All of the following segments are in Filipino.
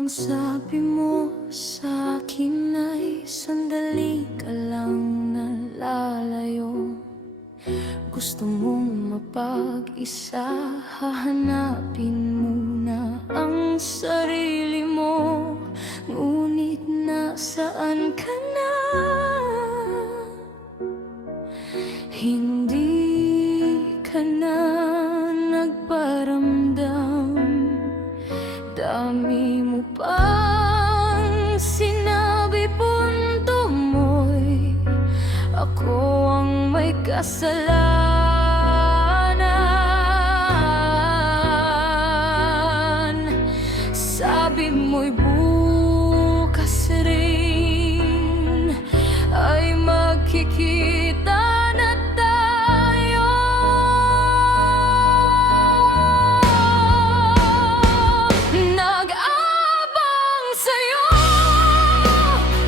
Ang sabi mo sa'kin ay sandali ka lang nalalayo. Gusto mong mapag-isa, hahanapin muna ang sarili mo. Ngunit nasaan ka na? Hindi ka na nagparamdam. Dami mo pang sinabi, punto mo'y ako ang may kasalanan. Sabi mo'y bukas rin ay magkikita na tayo. Nag-aabang sa'yo,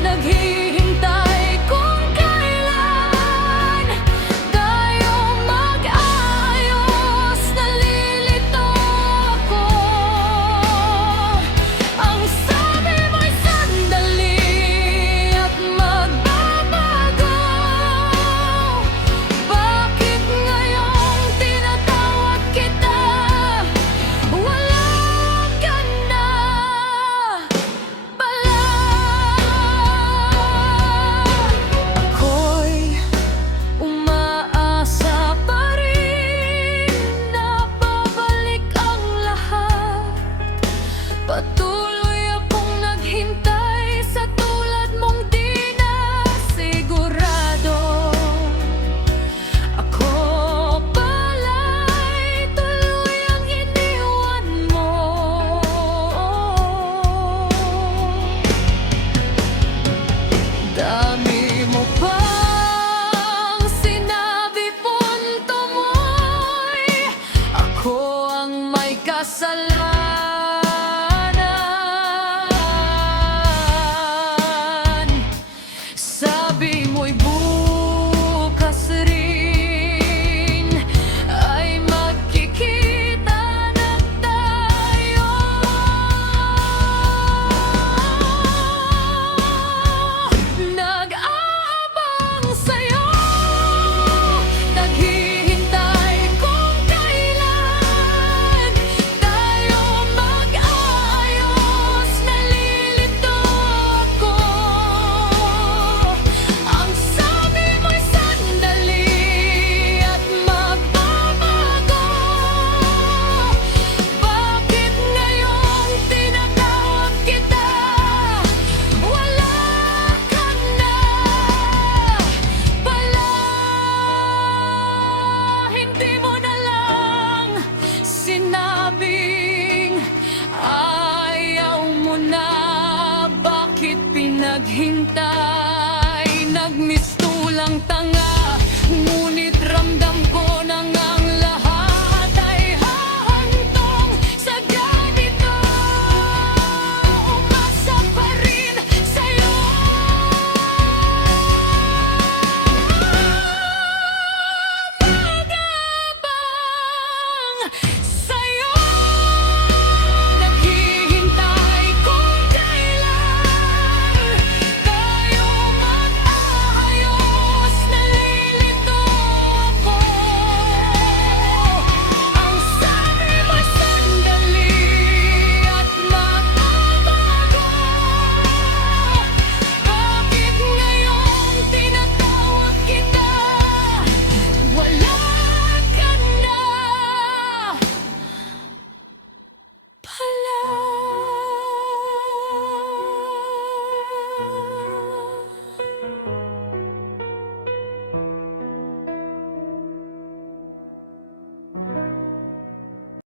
naghihintay kung kailan tayo mag-ayos. Nalilito ako. Ang sabi mo'y sandali at magbabago. Bakit ngayong tinatawag kita? Wala ka na pala. Ako'y umaasa pa rin na babalik ang lahat. Patuloy akong naghintay sa tulad mong di na sigurado. Ako pala'y tuloy ang iniwan mo. Dami mo pang sinabi, punto mo'y ako ang may kasalanan. Sabi mo'y bukas rin ay magkikita na tayo. Nag-aabang sa'yo, naghihintay kung kailan tayo mag-ayos. Nalilito ako. Ang sabi mo'y sandali at magbabago. Bakit ngayong tinatawag kita? Wala ka na pala. Hindi mo na lang sinabing ayaw mo na. Bakit pinaghintay?